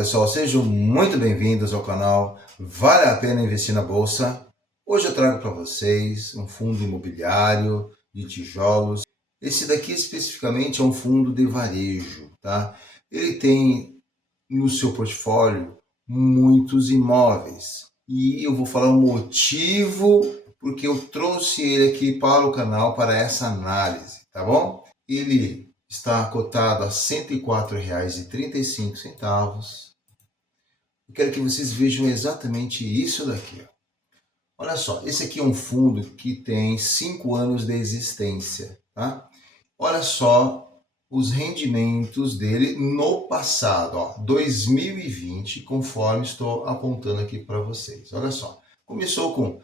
pessoal, sejam muito bem-vindos ao canal Vale a Pena Investir na Bolsa. Hoje eu trago para vocês um fundo imobiliário de tijolos. Esse daqui especificamente é um fundo de varejo, tá? Ele tem no seu portfólio muitos imóveis e eu vou falar o motivo porque eu trouxe ele aqui para o canal para essa análise, tá bom? Ele está cotado a R$ 104,35. Eu quero que vocês vejam exatamente isso daqui. Olha só, esse aqui é um fundo que tem 5 anos de existência, tá? Olha só os rendimentos dele no passado, ó, 2020, conforme estou apontando aqui para vocês. Olha só, começou com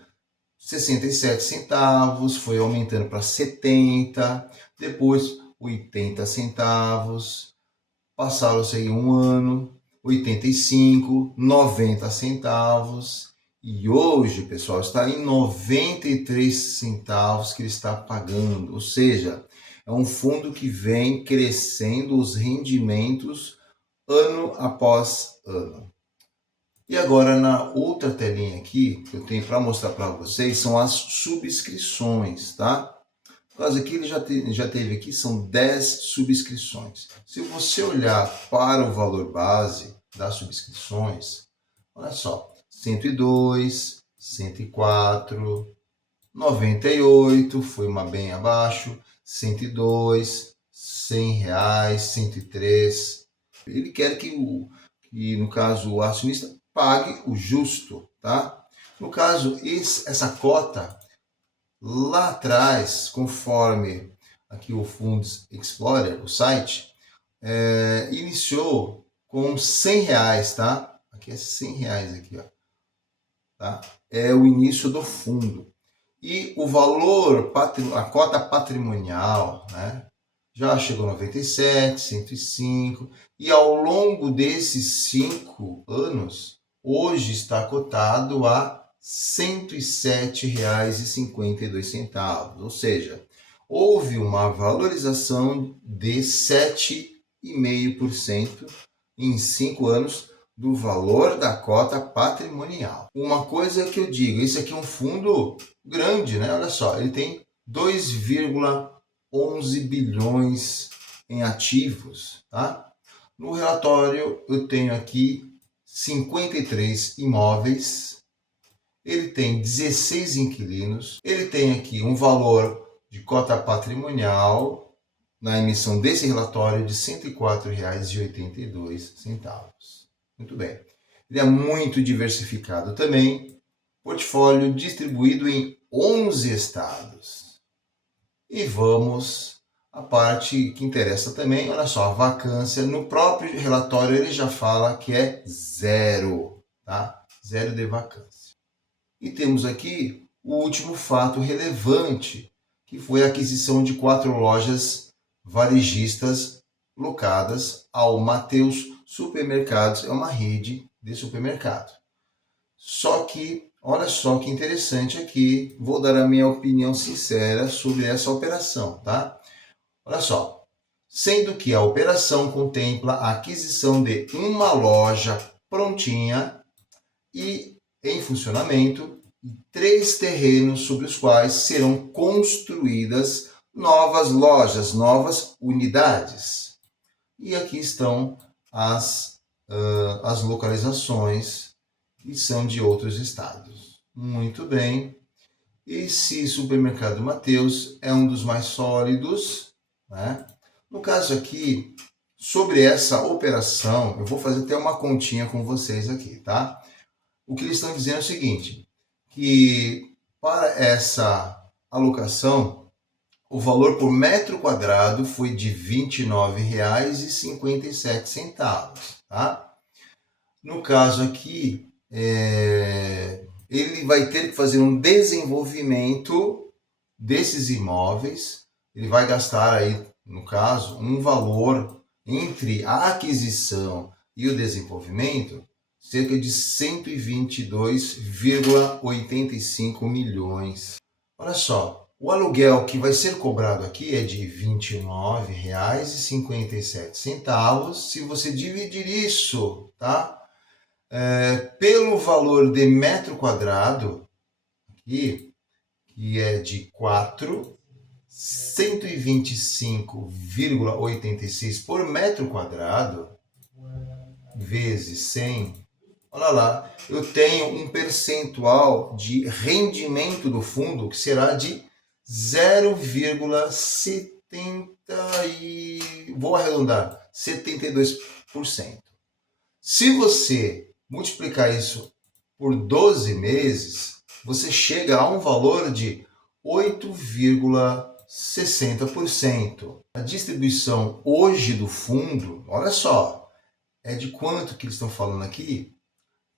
67 centavos, foi aumentando para 70, depois 80 centavos, passaram-se aí um ano, 85, 90 centavos, e hoje, pessoal, está em 93 centavos que ele está pagando, ou seja, é um fundo que vem crescendo os rendimentos ano após ano. E agora na outra telinha aqui, que eu tenho para mostrar para vocês, são as subscrições, tá? No caso aqui, ele já teve aqui, são 10 subscrições. Se você olhar para o valor base das subscrições, olha só, 102, 104, 98, foi uma bem abaixo, 102, R$ 100, 103. Ele quer que no caso, o acionista pague o justo, tá? No caso, essa cota, lá atrás, conforme aqui o Funds Explorer, o site, iniciou com R$ 100, tá? Aqui é R$ 100 aqui, ó. Tá? É o início do fundo. E o valor, a cota patrimonial, né? Já chegou a 97, 105, e ao longo desses 5 anos, hoje está cotado a R$ 107,52, ou seja, houve uma valorização de 7,5% em 5 anos do valor da cota patrimonial. Uma coisa que eu digo, esse aqui é um fundo grande, né? Olha só, ele tem 2,11 bilhões em ativos, tá? No relatório eu tenho aqui 53 imóveis, ele tem 16 inquilinos, ele tem aqui um valor de cota patrimonial na emissão desse relatório de R$ 104,82. Muito bem. Ele é muito diversificado também, portfólio distribuído em 11 estados. E vamos à parte que interessa também, olha só, a vacância. No próprio relatório ele já fala que é zero, tá? Zero de vacância. E temos aqui o último fato relevante, que foi a aquisição de 4 lojas varejistas locadas ao Mateus Supermercados, é uma rede de supermercado. Só que, olha só que interessante aqui, vou dar a minha opinião sincera sobre essa operação, tá? Olha só, sendo que a operação contempla a aquisição de uma loja prontinha e em funcionamento e 3 terrenos sobre os quais serão construídas novas lojas, novas unidades. E aqui estão as localizações que são de outros estados. Muito bem. Esse supermercado Mateus é um dos mais sólidos, né? No caso aqui, sobre essa operação, eu vou fazer até uma continha com vocês aqui, tá? O que eles estão dizendo é o seguinte, que para essa alocação, o valor por metro quadrado foi de R$ 29,57, tá? No caso aqui, ele vai ter que fazer um desenvolvimento desses imóveis, ele vai gastar aí, no caso, um valor entre a aquisição e o desenvolvimento, cerca de 122,85 milhões. Olha só, O aluguel que vai ser cobrado aqui é de R$ 29,57. Se você dividir isso, tá? Pelo valor de metro quadrado, aqui, que é de 125,86 por metro quadrado, vezes 100, olha lá, eu tenho um percentual de rendimento do fundo que será de 0,70 e vou arredondar, 72%. Se você multiplicar isso por 12 meses, você chega a um valor de 8,60%. A distribuição hoje do fundo, olha só, é de quanto que eles estão falando aqui?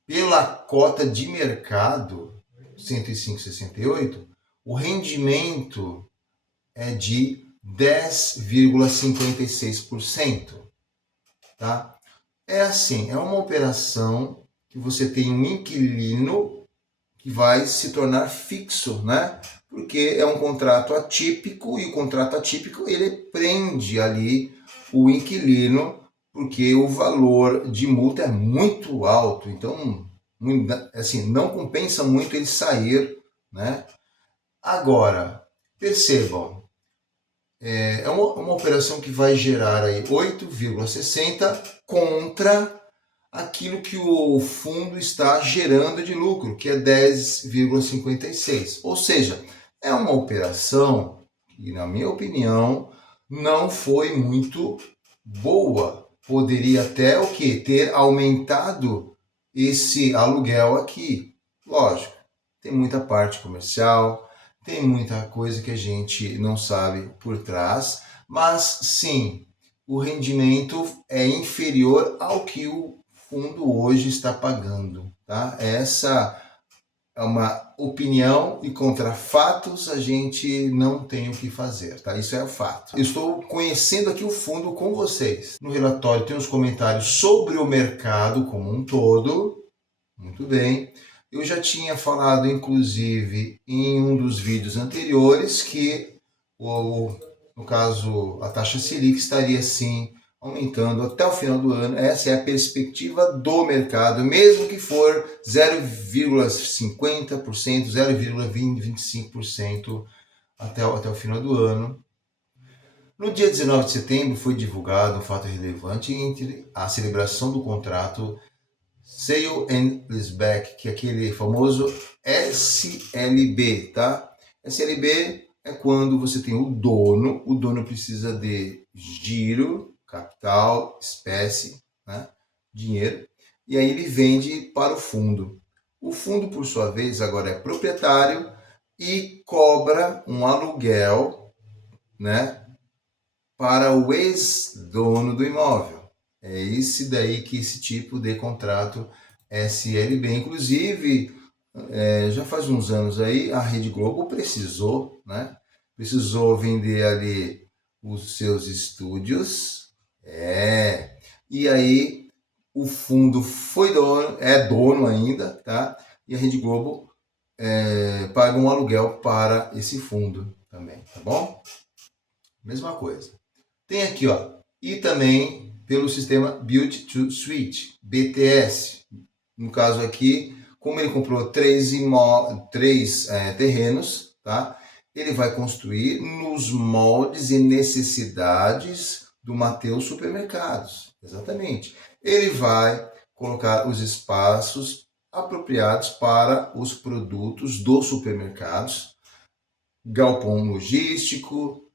Pela cota de mercado, 105,68, o rendimento é de 10,56%. Tá? É assim, é uma operação que você tem um inquilino que vai se tornar fixo, né? Porque é um contrato atípico e o contrato atípico ele prende ali o inquilino porque o valor de multa é muito alto, então assim, não compensa muito ele sair, né? Agora, percebam, é uma operação que vai gerar aí 8,60 contra aquilo que o fundo está gerando de lucro, que é 10,56. Ou seja, é uma operação que, na minha opinião, não foi muito boa. Poderia até o que? Ter aumentado esse aluguel aqui. Lógico, tem muita parte comercial, tem muita coisa que a gente não sabe por trás, mas sim, o rendimento é inferior ao que o fundo hoje está pagando, tá? Essa é uma opinião e contra fatos a gente não tem o que fazer, tá? Isso é o fato. Eu estou conhecendo aqui o fundo com vocês. No relatório tem os comentários sobre o mercado como um todo. Muito bem. Eu já tinha falado, inclusive, em um dos vídeos anteriores que, no caso, a taxa Selic estaria, sim, aumentando até o final do ano. Essa é a perspectiva do mercado, mesmo que for 0,50%, 0,25% até o final do ano. No dia 19 de setembro foi divulgado um fato relevante entre a celebração do contrato Sale and Leaseback, que é aquele famoso SLB, tá? SLB é quando você tem o dono precisa de giro, capital, espécie, né? Dinheiro, e aí ele vende para o fundo. O fundo, por sua vez, agora é proprietário e cobra um aluguel, né, para o ex-dono do imóvel. É esse daí que esse tipo de contrato SLB. Inclusive, já faz uns anos aí, a Rede Globo precisou, né? Precisou vender ali os seus estúdios. E aí o fundo foi dono ainda, tá? E a Rede Globo paga um aluguel para esse fundo também, tá bom? Mesma coisa. Tem aqui, ó, e também pelo sistema Build to Suit, BTS. No caso aqui, como ele comprou três terrenos, tá? Ele vai construir nos moldes e necessidades do Mateus Supermercados. Exatamente. Ele vai colocar os espaços apropriados para os produtos dos supermercados, galpão logístico,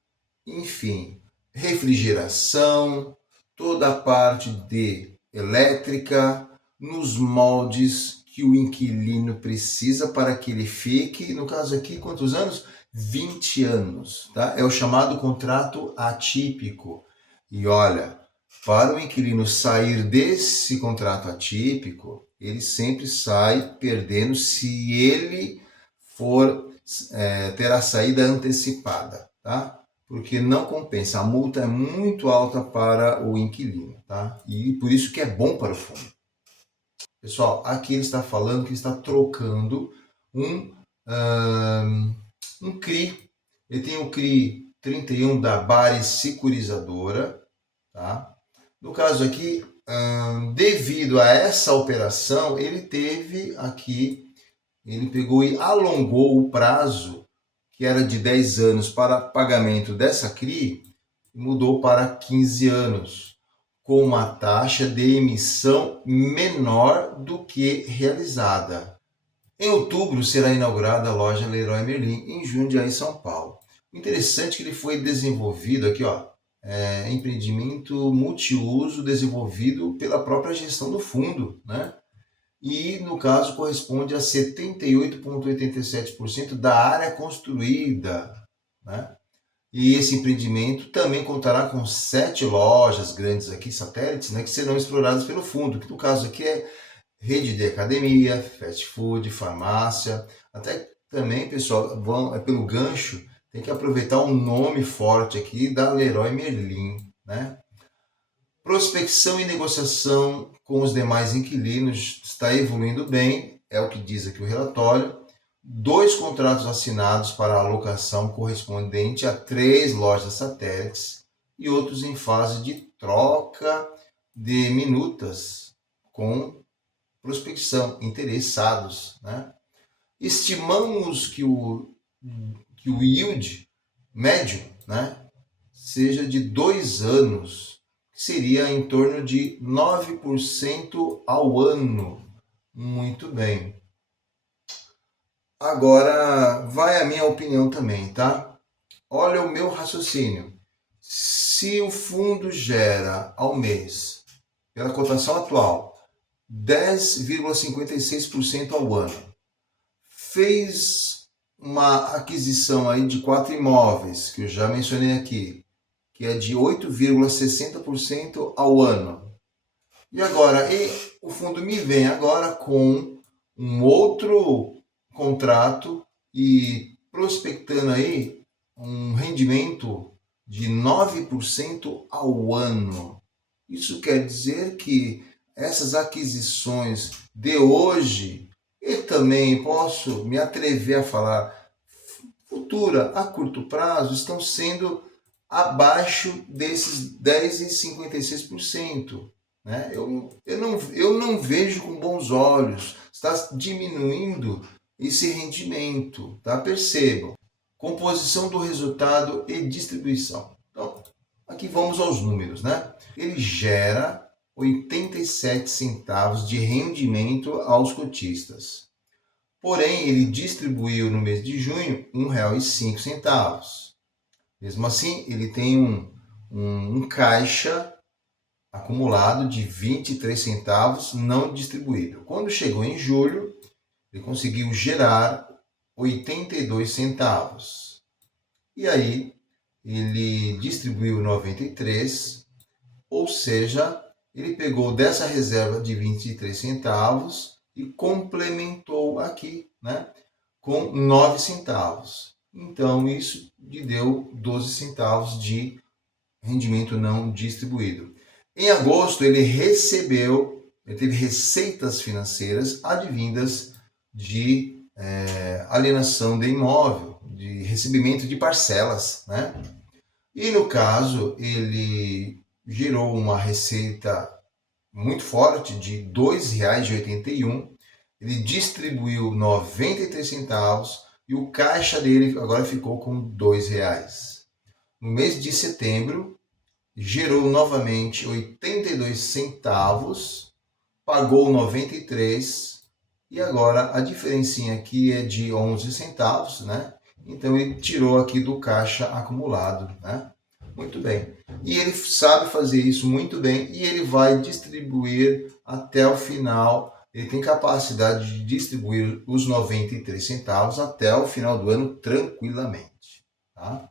enfim, refrigeração, toda a parte de elétrica, nos moldes que o inquilino precisa para que ele fique, no caso aqui, quantos anos? 20 anos, tá? É o chamado contrato atípico. E olha, para o inquilino sair desse contrato atípico, ele sempre sai perdendo se ele for ter a saída antecipada, tá? Porque não compensa, a multa é muito alta para o inquilino, tá? E por isso que é bom para o fundo. Pessoal, aqui ele está falando que está trocando um CRI Ele tem o CRI 31 da Bari Securizadora, tá? No caso aqui, devido a essa operação, ele teve aqui, ele pegou e alongou o prazo, que era de 10 anos para pagamento dessa CRI, mudou para 15 anos, com uma taxa de emissão menor do que realizada. Em outubro será inaugurada a loja Leroy Merlin em Jundiaí, São Paulo. O interessante é que ele foi desenvolvido aqui, ó, empreendimento multiuso desenvolvido pela própria gestão do fundo, né? E no caso corresponde a 78,87% da área construída, né? E esse empreendimento também contará com 7 lojas grandes aqui, satélites, né, que serão exploradas pelo fundo, que no caso aqui é rede de academia, fast food, farmácia, até também, pessoal, pelo gancho, tem que aproveitar um nome forte aqui da Leroy Merlin, né? Prospecção e negociação com os demais inquilinos está evoluindo bem, é o que diz aqui o relatório. 2 contratos assinados para alocação correspondente a 3 lojas satélites e outros em fase de troca de minutas com prospecção, interessados, né? Estimamos que o yield médio, né, seja de 2 anos, que seria em torno de 9% ao ano. Muito bem. Agora vai a minha opinião também, tá? Olha o meu raciocínio. Se o fundo gera ao mês, pela cotação atual, 10,56% ao ano, fez uma aquisição aí de 4 imóveis, que eu já mencionei aqui, que é de 8,60% ao ano. E agora, o fundo me vem agora com um outro contrato e prospectando aí um rendimento de 9% ao ano. Isso quer dizer que essas aquisições de hoje, e também posso me atrever a falar futura, a curto prazo, estão sendo abaixo desses 10,56%. Né? Eu não vejo com bons olhos, está diminuindo esse rendimento, tá? Percebam. Composição do resultado e distribuição. Então, aqui vamos aos números, né? Ele gera 87 centavos de rendimento aos cotistas. Porém, ele distribuiu no mês de junho R$ 1,05. Mesmo assim, ele tem um caixa acumulado de 23 centavos não distribuído. Quando chegou em julho, ele conseguiu gerar 82 centavos. E aí, ele distribuiu 93, ou seja, ele pegou dessa reserva de 23 centavos e complementou aqui, né, com 9 centavos. Então, isso lhe deu 12 centavos de rendimento não distribuído. Em agosto, ele teve receitas financeiras advindas de alienação de imóvel, de recebimento de parcelas, né? E no caso, ele gerou uma receita muito forte de R$ 2,81. Ele distribuiu 93 centavos e o caixa dele agora ficou com R$ 2. No mês de setembro, gerou novamente 82 centavos, pagou 93 e agora a diferencinha aqui é de 11 centavos, né? Então ele tirou aqui do caixa acumulado, né? Muito bem. E ele sabe fazer isso muito bem e ele vai distribuir até o final. Ele tem capacidade de distribuir os 93 centavos até o final do ano tranquilamente, tá?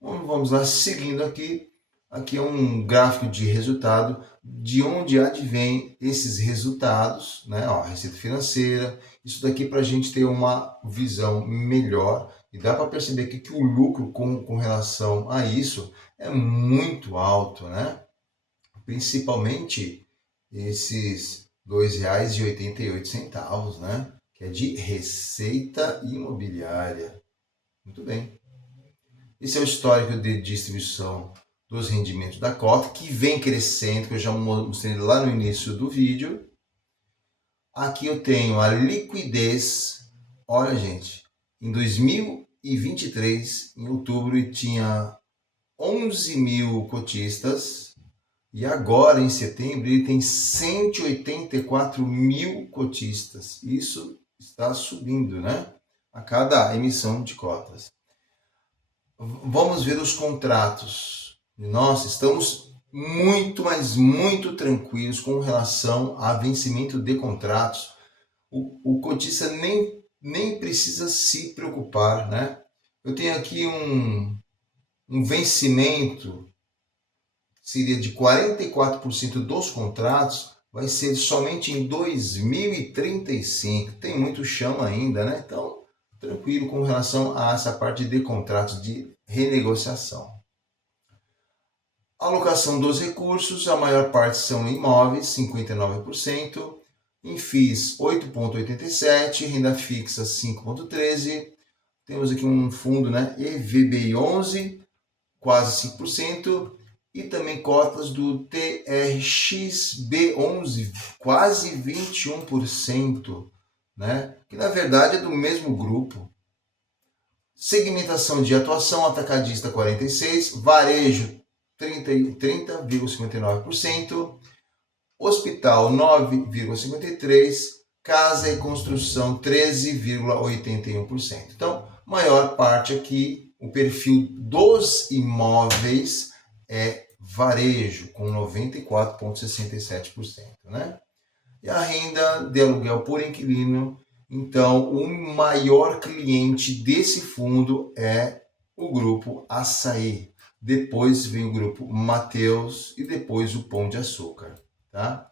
Vamos lá, seguindo aqui. Aqui é um gráfico de resultado, de onde advém esses resultados, né? Ó, receita financeira, isso daqui para a gente ter uma visão melhor e dá para perceber aqui que o lucro com relação a isso é muito alto, né? Principalmente esses R$ 2,88, né? Que é de receita imobiliária. Muito bem. Esse é o histórico de distribuição dos rendimentos da cota, que vem crescendo, que eu já mostrei lá no início do vídeo. Aqui eu tenho a liquidez. Olha, gente, em 2023, em outubro, tinha 11 mil cotistas. E agora, em setembro, ele tem 184 mil cotistas. Isso está subindo, né? A cada emissão de cotas. Vamos ver os contratos. Nós estamos muito, mas muito tranquilos com relação a vencimento de contratos. O cotista nem precisa se preocupar, né? Eu tenho aqui um vencimento, seria de 44% dos contratos, vai ser somente em 2035. Tem muito chão ainda, né? Então, tranquilo com relação a essa parte de contratos de renegociação. Alocação dos recursos, a maior parte são imóveis, 59%, em FIIs 8,87%, renda fixa 5,13%, temos aqui um fundo, né, EVBI 11%, quase 5%, e também cotas do TRXB11, quase 21%, né, que na verdade é do mesmo grupo. Segmentação de atuação, atacadista 46%, varejo 30,59%, hospital 9,53%, casa e construção 13,81%. Então, maior parte aqui, o perfil dos imóveis é varejo, com 94,67%, né? E a renda de aluguel por inquilino, então, o maior cliente desse fundo é o grupo Açaí. Depois vem o grupo Mateus e depois o Pão de Açúcar, tá?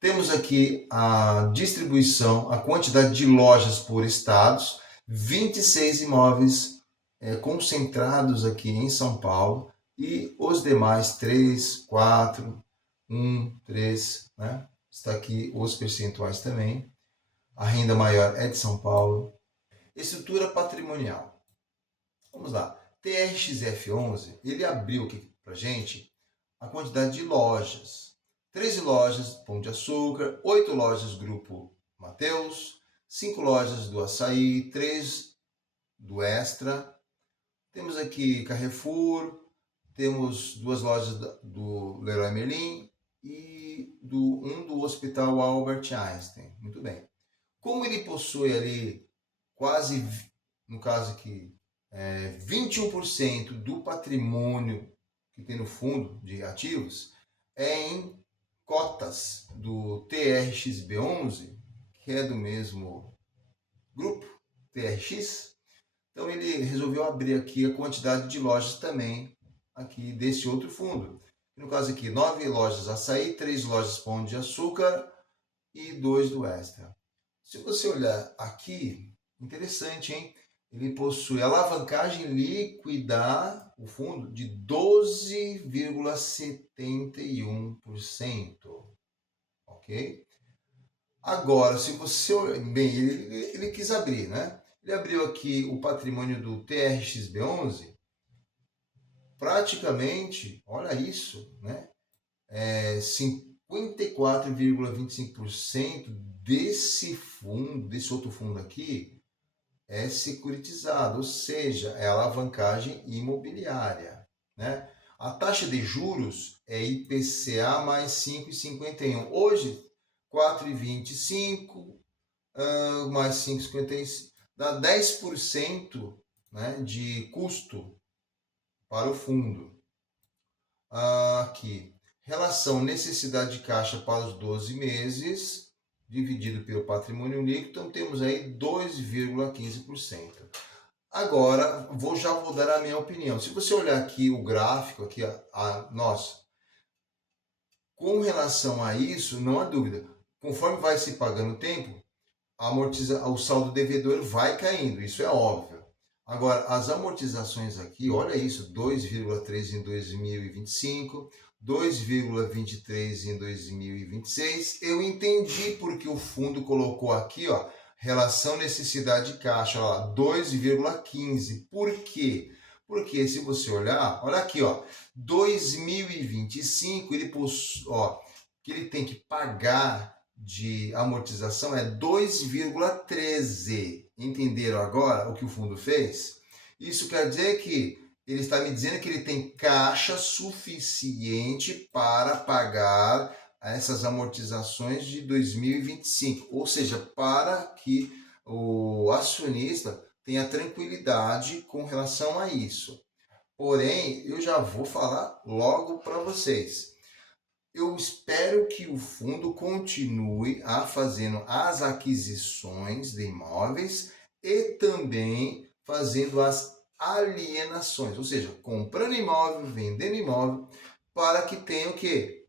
Temos aqui a distribuição, a quantidade de lojas por estados, 26 imóveis concentrados aqui em São Paulo e os demais 3, 4, 1, 3, né? Está aqui os percentuais também. A renda maior é de São Paulo. Estrutura patrimonial. Vamos lá. TRXF11, ele abriu aqui para gente a quantidade de lojas. 13 lojas Pão de Açúcar, 8 lojas Grupo Mateus, 5 lojas do Açaí, 3 do Extra. Temos aqui Carrefour, temos 2 lojas do Leroy Merlin e do Hospital Albert Einstein. Muito bem. Como ele possui ali quase, no caso aqui, 21% do patrimônio que tem no fundo de ativos é em cotas do TRXB11, que é do mesmo grupo, TRX. Então ele resolveu abrir aqui a quantidade de lojas também aqui desse outro fundo. No caso aqui, 9 lojas Açaí, 3 lojas Pão de Açúcar e 2 do Extra. Se você olhar aqui, interessante, hein? Ele possui alavancagem líquida, o fundo, de 12,71%. Ok? Agora, se você olhar bem, ele quis abrir, né? Ele abriu aqui o patrimônio do TRXB11, praticamente, olha isso, né? 54,25% desse fundo, desse outro fundo aqui, é securitizado, ou seja, é alavancagem imobiliária, né? A taxa de juros é IPCA mais 5,51. Hoje, 4,25 mais 5,55 dá 10%, né, de custo para o fundo. Aqui, relação necessidade de caixa para os 12 meses, dividido pelo patrimônio líquido, então temos aí 2,15%. Agora, já vou dar a minha opinião. Se você olhar aqui o gráfico, aqui com relação a isso, não há dúvida. Conforme vai se pagando o tempo, o saldo devedor vai caindo, isso é óbvio. Agora, as amortizações aqui, olha isso, 2,3 em 2025, 2,23 em 2026. Eu entendi porque o fundo colocou aqui, ó, relação necessidade de caixa, ó, 2,15. Por quê? Porque se você olhar, olha aqui, ó, 2025 ele possui, ó, que ele tem que pagar de amortização é 2,13. Entenderam agora o que o fundo fez? Isso quer dizer que ele está me dizendo que ele tem caixa suficiente para pagar essas amortizações de 2025, ou seja, para que o acionista tenha tranquilidade com relação a isso. Porém, eu já vou falar logo para vocês. Eu espero que o fundo continue a fazendo as aquisições de imóveis e também fazendo as alienações, ou seja, comprando imóvel, vendendo imóvel, para que tenha o quê?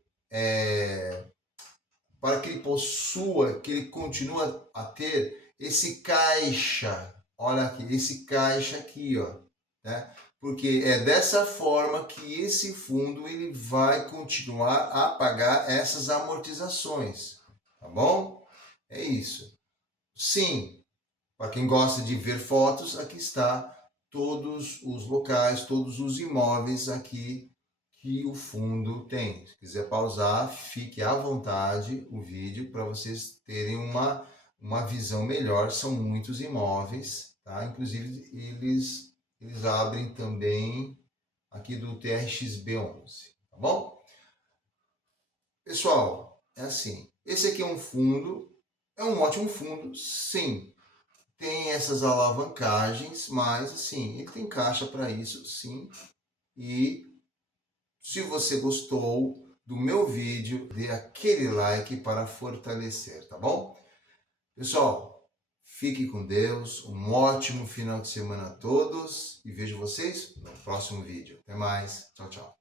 Para que ele possua, que ele continue a ter esse caixa, olha aqui, esse caixa aqui, ó, né? Porque é dessa forma que esse fundo ele vai continuar a pagar essas amortizações, tá bom? É isso. Sim, para quem gosta de ver fotos, aqui está todos os locais, todos os imóveis aqui que o fundo tem. Se quiser pausar, fique à vontade o vídeo para vocês terem uma visão melhor. São muitos imóveis, tá? Inclusive eles abrem também aqui do TRXB11, tá bom? Pessoal, é assim. Esse aqui é um fundo, é um ótimo fundo, sim. Tem essas alavancagens, mas assim, ele tem caixa para isso, sim. E se você gostou do meu vídeo, dê aquele like para fortalecer, tá bom? Pessoal, fique com Deus, um ótimo final de semana a todos e vejo vocês no próximo vídeo. Até mais, tchau, tchau.